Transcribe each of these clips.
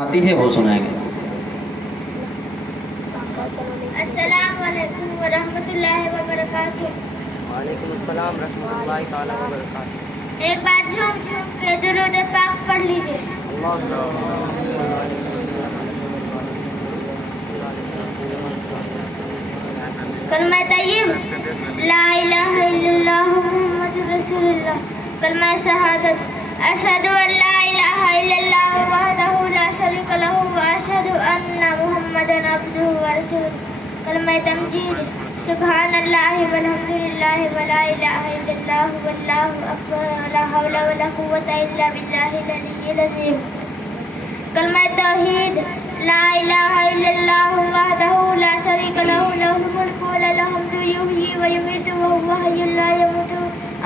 آتی ہے وہ سنائیں گے۔ السلام علیکم ورحمۃ اللہ وبرکاتہ۔ وعلیکم السلام ورحمۃ اللہ تعالیٰ وبرکاتہ۔ ایک بار جھوم جھوم کے درود پاک پڑھ لیجیے۔ کلمہ طیب لا الہ الا اللہ محمد رسول اللہ۔ کلمہ شہادت اشہد ان لا الہ الا اللہ وحدہ لا شریک لہ واشہد ان محمدا عبدہ ورسولہ۔ کلمہ تمجید سبحان اللہ والحمد للہ ولا الہ الا اللہ واللہ اکبر ولا حول ولا قوۃ الا باللہ العلی العظیم۔ کلمہ توحید لا الہ الا اللہ وحدہ لا شریک لہ لہ الملک وله الحمد یحیی ویمیت وهو حی لا یموت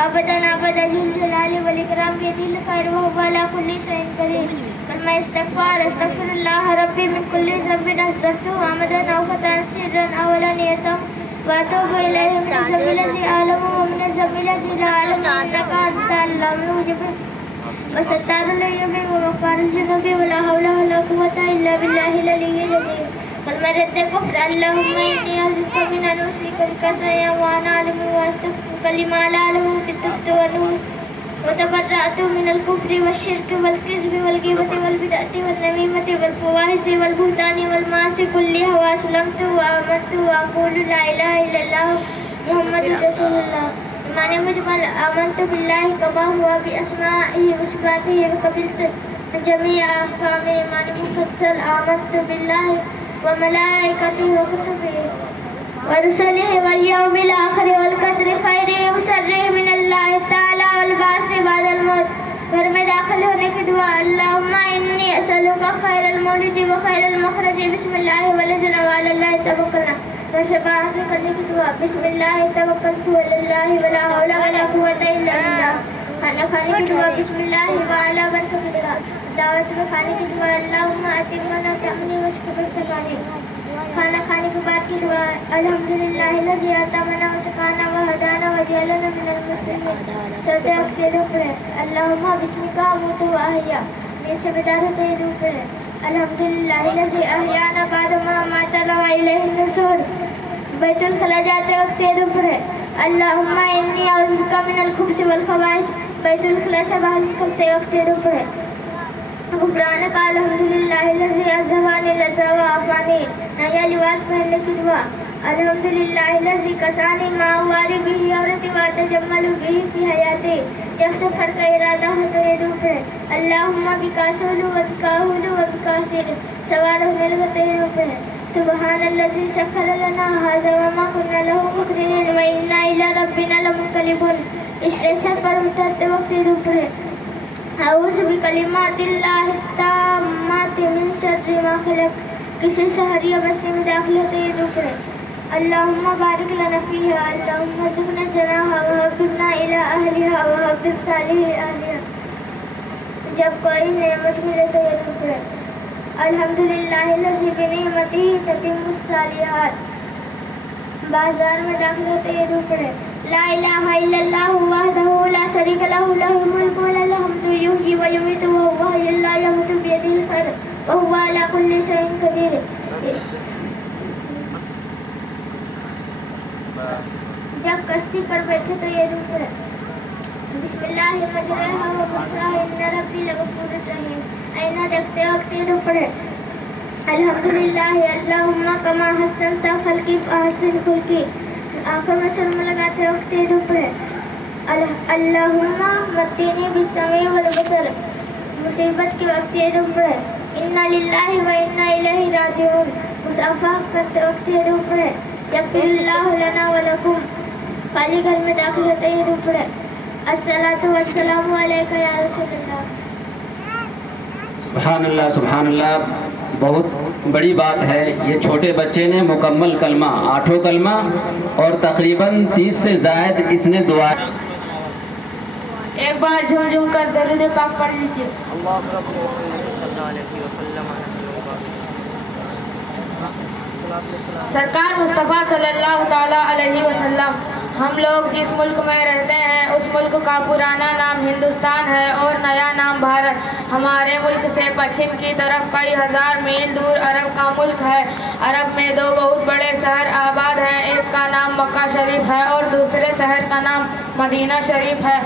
ابدا ابدا ذو الجلال والاکرام بیدہ الخیر وهو علی کل شیء قدیر۔ کلمہ استغفار استغفر اللہ ربی من کل ذنب استغفرته عمدا او خطأ سرا او علانیۃ واتوب الیہ من الذنب الذی اعلم ومن الذنب الذی لا اعلم انک انت علام الغیوب وستار الغیوب وغفار الذنوب ولا حول ولا قوۃ الا باللہ العلی العظیم۔ کلمہ رد کفر اللہم انی اعوذ بک من ان اشرک بک شیئا وانا اعلم واستغفرک لما لا اعلم تبت وتبرأت من الكفر والشرك والكذب والغیبة والبدعة والنميمة والفواحش والبہتان والمعاصی كلها واسلمت وآمنت واقول لا الہ الا اللہ محمد رسول اللہ۔ ایمان مجمل آمنت باللہ کما ہوا باسمائہ وصفاتہ وقبلت جمیع احکام ایمان مفصل آمنت باللہ وملائکتہ وکتبہ ورسلہ والیوم الآخر والقدر خیرہ وشرہ من اللہ تعالی والبعث بعد الموت۔ گھر میں داخل ہونے کی دعا اللہم انی اسألک خیر المولد وخیر المخرج بسم اللہ ولجنا وعلی اللہ توکلنا۔ گھر سے باہر نکلنے کی دعا بسم اللہ توکلت علی اللہ ولا حول ولا قوۃ الا باللہ۔ کھانا کھانے کی دعا بسم اللہ وعلی برکت اللہ۔ دعوت میں کھانے کی دعا اللہم اتمنا تأمنی وشکر سکانی۔ کھانا کھانے کے بعد کی دعا الحمدللہ الذی اطعمنا وسقانا وہدانا وجعلنا من المسلمین۔ سوتے وقت یہ دعا پڑھیں اللہم بسمک اموت واحیا۔ نیند سے بیدار ہوتے یہ دعا پڑھیں الحمدللہ الذی احیانا بعد ما اماتنا والیہ النشور۔ بیت الخلاء جاتے وقت یہ دعا پڑھیں اللہم انی اعوذ بک من الخبث والخبائث۔ بیت الخلاء سے باہر نکلتے وقت یہ دعا پڑھیں غفرانک الحمدللہ الذی اذھب عنی الرجس وعافانی۔ نیا لباس پہننے کی دعا الحمدللہ الذی کسانی ما اواری بہ عورتی واتجمل بہ فی حیاتی۔ جب سفر کا ارادہ ہو تو یہ دعا پڑھیں اللہم بک اسول وبک احول وبک اسیر۔ سوار ہونے لگے تو یہ دعا پڑھیں سبحان الذی سخر لنا ھذا وما کنا لہ مقرنین وانا الی ربنا لمنقلبون۔ اسٹیشن پر اترتے وقت یہ دعا پڑھیں اعوذ بکلمات اللہ التامات من شر ما خلق۔ کسی شہر یا بستی میں داخل ہوتے یہ دعا پڑھیں اللہم بارک لنا فیہا اللہم ارزقنا جناہا وحببنا الی اہلہا وحبب صالح اہلہا۔ جب کوئی نعمت ملے تو یہ دعا پڑھیں الحمدللہ الذی بنعمتہ تتم الصالحات۔ بازار میں داخل ہوتے یہ دعا پڑھیں لا الہ الا اللہ وحدہ لا شریک لہ لہ الملک وله الحمد یحیی ویمیت وهو حی لا یموت بیدہ الخیر وهو علی کل شیء قدیر۔ جب کشتی پر بیٹھے تو یہ دعا پڑھیں بسم اللہ مجریہا ومرساہا ان ربی لغفور رحیم۔ آئینہ دیکھتے وقت یہ دعا پڑھیں الحمدللہ اللہم کما حسنت خلقی فاحسن خلقی۔ آنکھوں میں سرما لگاتے وقت یہ دعا پڑھیں اللہم متینی بالسمع والبصر۔ مصیبت کے وقت یہ دعا پڑھیں انا للہ و انا الیہ راجعون۔ مسافہ کرتے وقت یہ دعا پڑھیں یغفر اللہ لنا ولکم۔ خالی گھر میں داخل ہوتے یہ دعا پڑھیں الصلاۃ والسلام علیک یا رسول اللہ۔ سبحان اللہ سبحان اللہ، بہت بڑی بات ہے۔ یہ چھوٹے بچے نے مکمل کلمہ 8 کلمہ اور تقریباً 30 سے زائد اس نے دعا۔ ایک بار جھوم جھوم کر درود پاک پڑھ لیجیے۔ اللہ رب صلی اللہ علیہ وسلم۔ سرکار مصطفیٰ صلی اللہ تعالیٰ علیہ وسلم۔ ہم لوگ جس ملک میں رہتے ہیں اس ملک کا پرانا نام ہندوستان ہے اور نیا نام بھارت۔ ہمارے ملک سے پچھم کی طرف کئی ہزار میل دور عرب کا ملک ہے۔ عرب میں دو بہت بڑے شہر آباد ہیں، ایک کا نام مکہ شریف ہے اور دوسرے شہر کا نام مدینہ شریف ہے۔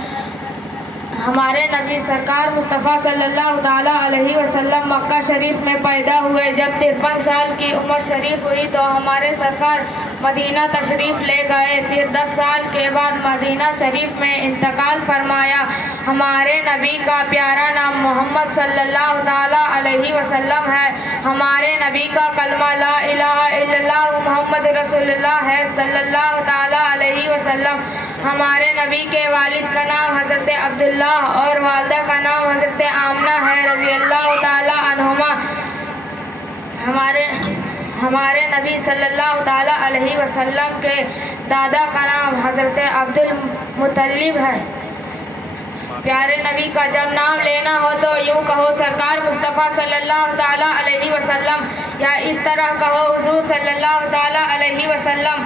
ہمارے نبی سرکار مصطفیٰ صلی اللہ تعالیٰ علیہ وسلم مکہ شریف میں پیدا ہوئے۔ جب 53 سال کی عمر شریف ہوئی تو ہمارے سرکار مدینہ تشریف لے گئے، پھر 10 سال کے بعد مدینہ شریف میں انتقال فرمایا۔ ہمارے نبی کا پیارا نام محمد صلی اللہ تعالیٰ علیہ وسلم ہے۔ ہمارے نبی کا کلمہ لا الہ الا اللہ محمد رسول اللہ ہے صلی اللہ تعالیٰ علیہ وسلم۔ ہمارے نبی کے والد کا نام حضرت عبداللہ اور والدہ کا نام حضرت آمنہ ہے رضی اللہ تعالیٰ عنہما۔ ہمارے نبی صلی اللہ تعالیٰ علیہ وسلم کے دادا کا نام حضرت عبد المطلب ہے۔ پیارے نبی کا جب نام لینا ہو تو یوں کہو سرکار مصطفیٰ صلی اللہ تعالیٰ علیہ وسلم، یا اس طرح کہو حضور صلی اللہ تعالیٰ علیہ وسلم۔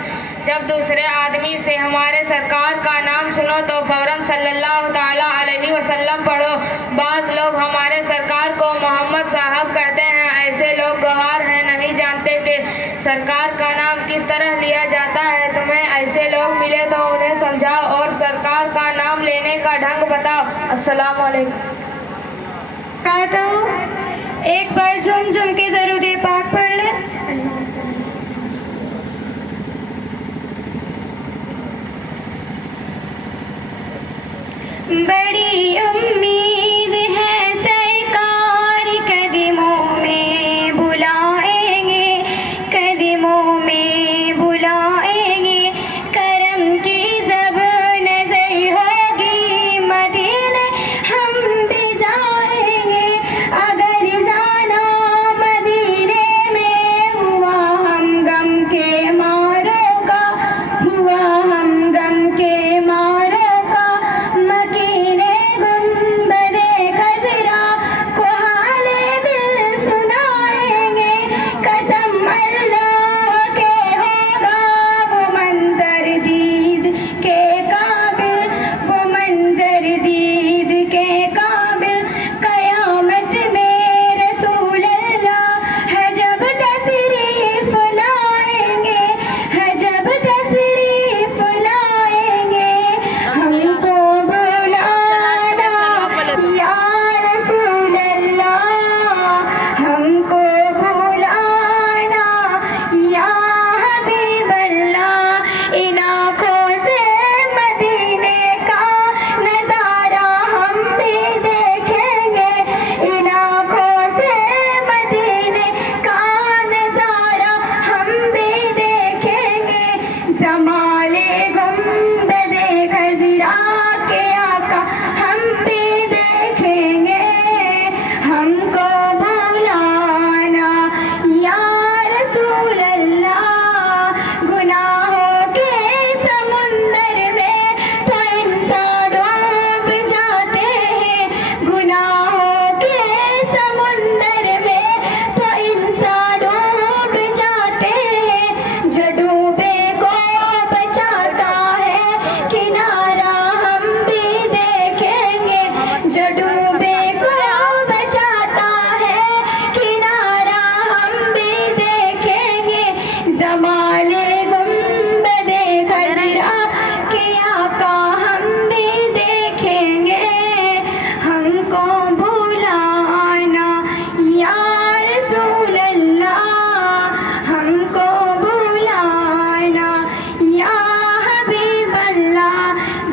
جب دوسرے آدمی سے ہمارے سرکار کا نام سنو تو فوراً صلی اللہ تعالیٰ علیہ وسلم پڑھو۔ بعض لوگ ہمارے سرکار کو محمد صاحب کہتے ہیں، ایسے لوگ گوار ہیں، نہیں جانتے کہ سرکار کا نام کس طرح لیا جاتا ہے۔ تمہیں ایسے لوگ ملے تو انہیں سمجھاؤ اور سرکار کا نام لینے کا ڈھنگ بتاؤ۔ السلام علیکم۔ ایک بار جھوم کے درود پاک پڑھ لیں۔ بڑی امید ہے سرکار قدموں میں بلائیں گے، قدموں میں بلائیں گے، کرم کی جب نظر ہوگی مدینے ہم بھی جائیں گے۔ اگر جانا مدینے میں ہوا ہم غم کے ماروں کا، ہوا ہم غم کے ماروں کا، مکینے گنبدے خضرا کو حال دل سنائیں گے۔ قسم اللہ کے ہوگا وہ منظر دید کے قابل، وہ منظر دید کے قابل، قیامت میں رسول اللہ ہے جب تشریف لائیں گے، ہے جب تشریف لائیں گے۔ ہم کو بلانا یا رسول اللہ، ہم کو بلانا یا حبیب اللہ۔ ان آنکھوں سے مدینے کا نظارہ ہم بھی دیکھیں گے، ان آنکھوں سے مدینے کا نظارہ ہم بھی دیکھیں گے۔ جمال گنبد خضرا کے آقا ہم بھی دیکھیں گے۔ ہم کو بلانا یا رسول اللہ، گناہوں کے سمندر میں تو انسان ڈوب جاتے ہیں، گناہوں کے سمندر میں تو انسان ڈوب جاتے ہیں۔ جو ڈوبے کو بچاتا ہے کنارہ ہم بھی دیکھیں گے، جو ڈوبے کو بچاتا ہے کنارہ ہم بھی دیکھیں گے۔ زمال گنبد خضرا کے آقا ہم بھی دیکھیں گے۔ ہم کو بلانا یا رسول اللہ، ہم کو بلانا یا حبیب اللہ۔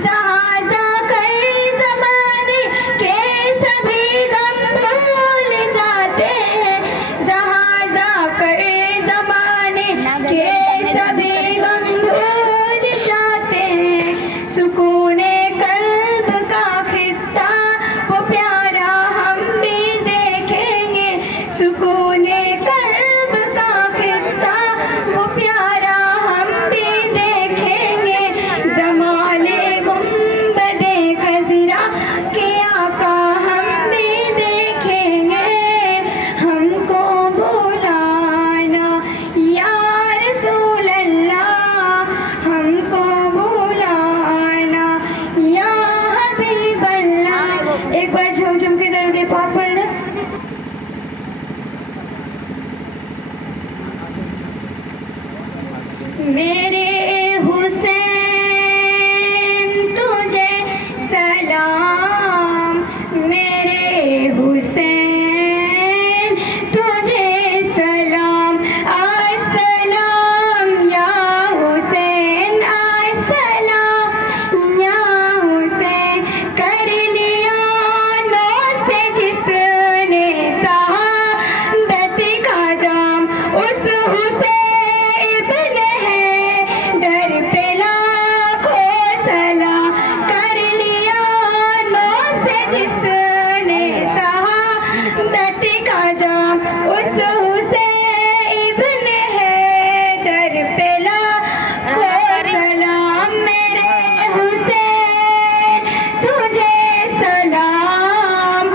جہاں جا کر زمانے کے سبھی غم بھول جاتے ہیں، جہاں جا کر زمانے کے سبھی غم بھول جاتے ہیں۔ سکون قلب کا خطہ وہ پیارا ہم بھی دیکھیں گے، سکون قلب کا خطہ وہ پیارا ہم بھی دیکھیں گے۔ زمال گنبد خضرا کے آقا ہم بھی دیکھیں گے۔ ہم کو بلانا یا رسول اللہ، ہم کو بلانا یا حبیب اللہ۔ ایک بار جھوم کے درود پاک پڑھ لیں۔ میرے حسین تجھے سلام، میرے حسین تجھے سلام، السلام یا حسین، السلام یا حسین، کر لیا نو سے جس نے شہادت کا جام، اس حسین ابن ہے در پہ لاکھوں سلام، کر لیا نو سے جس نے شہادت کا جام، اس حسین ابن ہے در پہ لاکھوں سلام، میرے حسین تجھے سلام،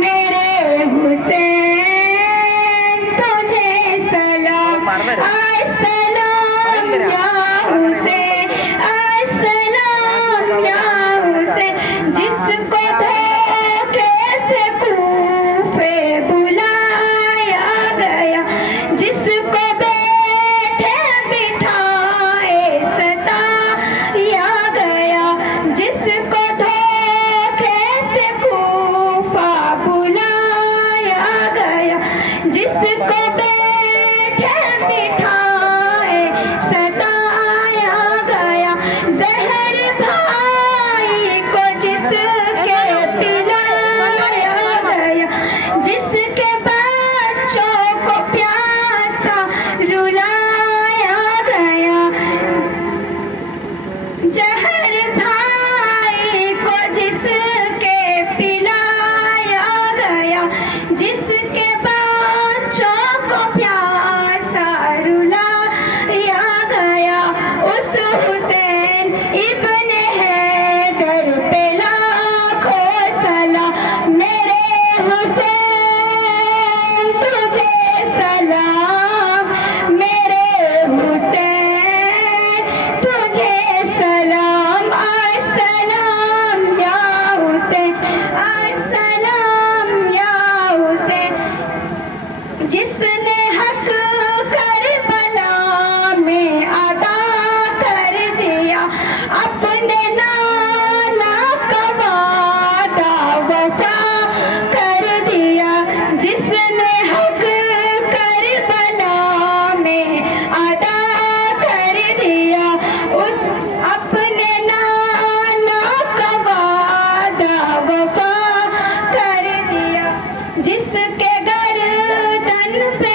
میرے حسین تجھے سلام، السلام یا حسین، السلام یا حسین، جس کو دھوکے سے کوفے بلایا گیا، جس کو بیٹھے بٹھائے ستایا گیا، جس کو دھوکے سے کوفہ بلایا گیا، جس کو بیٹھے بٹھائے ستایا گیا، زہر بھائی کو جس کے پلایا گیا، جس کے بچوں کو پیاسا رلایا گیا، زہر بھائی کو جس کے پلایا گیا، جس کے بچوں کو پیاسا رلایا گیا، اس حسین ابن حیدر پہ لاکھوں سلام، میرے حسین تجھے سلام، میرے حسین تجھے سلام، السلام یا حسین، السلام یا حسین، جس نے حق کربلا میں ادا کر دیا، اپنے نانا کا وعدہ وفا کر دیا، جس نے حق کربلا میں ادا کر دیا، اس اپنے نانا کا وعدہ وفا کر دیا، جس کے گردن پہ